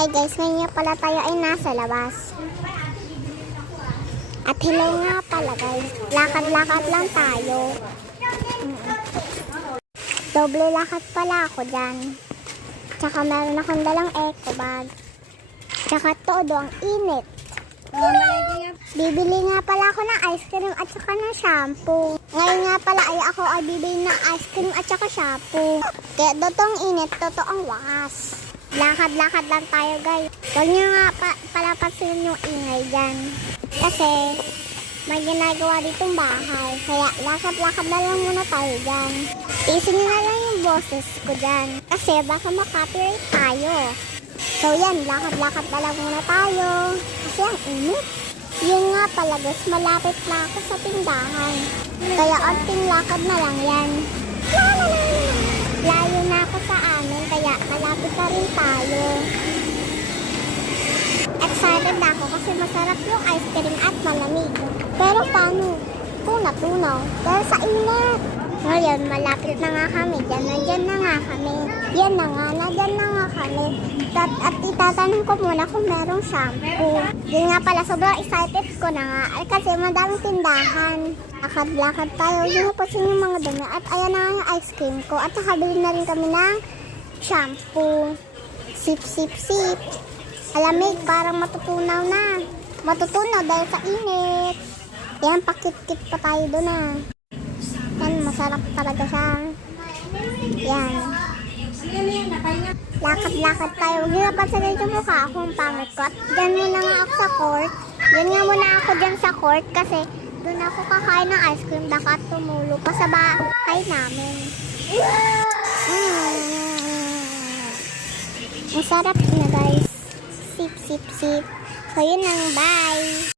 Hi guys, ngayon nga pala tayo ay nasa labas. At hello nga pala guys, lakad-lakad lang tayo. Doble lakad pala ako dyan. Tsaka meron akong dalang eco bag. Tsaka todo ang init. Bibili nga pala ako ng ice cream at saka ng shampoo. Ngayon nga pala ay ako ay bibili ng ice cream at saka shampoo. Kaya totoong init, totoong wakas. Lakad-lakad lang tayo guys. Huwag nyo nga palapasin yung ingay dyan. Kasi may ginagawa ditong bahay. Kaya lakad-lakad na lang muna tayo dyan. Tiisin nyo na lang yung boses ko dyan. Kasi baka makapirate tayo. So yan, lakad-lakad na lang muna tayo. Kasi ang init. Yun nga pala guys, malapit na ako sa tindahan. Kaya onting lakad na lang yan. Layo na ako sa amin, kaya malapit na rin tayo. Excited na ako kasi masarap yung ice cream at malamig. Pero paano kung natunaw? Dahil sa init. Ngayon, malapit na nga kami. Diyan na nga kami. Yan na nga, nadyan na nga kami. At itatanong ko muna kung merong shampoo. Yun nga pala, sobrang excited ko na nga. Ay, kasi madaming tindahan. Lakad-lakad tayo. Hinupusin yung mga dumi. At ayan na nga yung ice cream ko. At nakabili na rin kami ng shampoo. Sip, sip, sip. Alamig, parang matutunaw na. Matutunaw dahil sa init. Yan, pakit-kit pa tayo doon ah. Yan, masarap talaga siya. Yan. Lakad-lakad tayo. Huwag nyo napansin yung mukha akong pangit ko. At dyan muna nga ako sa court. Dyan nga muna ako dyan sa court kasi doon ako kakain ng ice cream. Baka tumulo pa sa bahay namin. Masarap na guys. Sip, sip, sip. So yun lang. Bye.